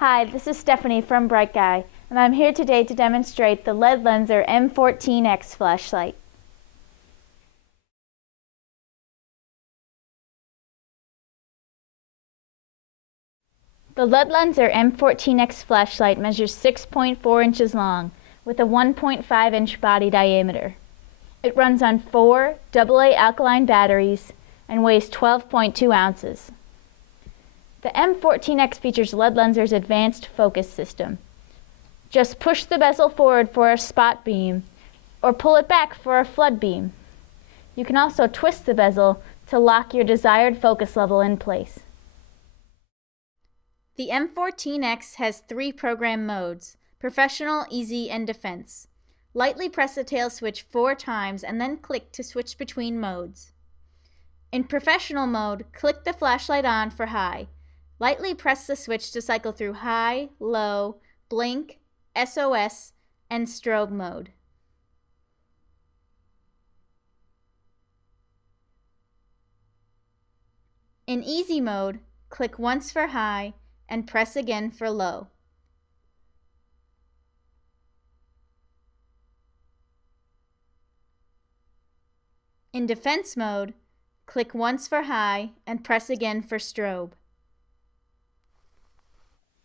Hi, this is Stephanie from Bright Guy, and I'm here today to demonstrate the LED Lenser M14X flashlight. The LED Lenser M14X flashlight measures 6.4 inches long with a 1.5 inch body diameter. It runs on 4 AA alkaline batteries and weighs 12.2 ounces. The M14X features LED Lenser's advanced focus system. Just push the bezel forward for a spot beam or pull it back for a flood beam. You can also twist the bezel to lock your desired focus level in place. The M14X has 3 program modes: Professional, Easy, and Defense. Lightly press the tail switch 4 times and then click to switch between modes. In Professional mode, click the flashlight on for high. Lightly press the switch to cycle through high, low, blink, SOS, and strobe mode. In Easy mode, click once for high and press again for low. In Defense mode, click once for high and press again for strobe.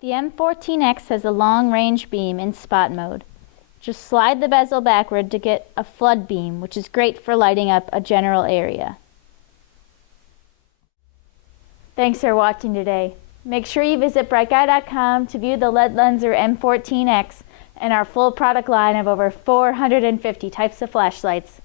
The M14X has a long-range beam in spot mode. Just slide the bezel backward to get a flood beam, which is great for lighting up a general area. Thanks for watching today. Make sure you visit brightguy.com to view the LED Lenser M14X and our full product line of over 450 types of flashlights.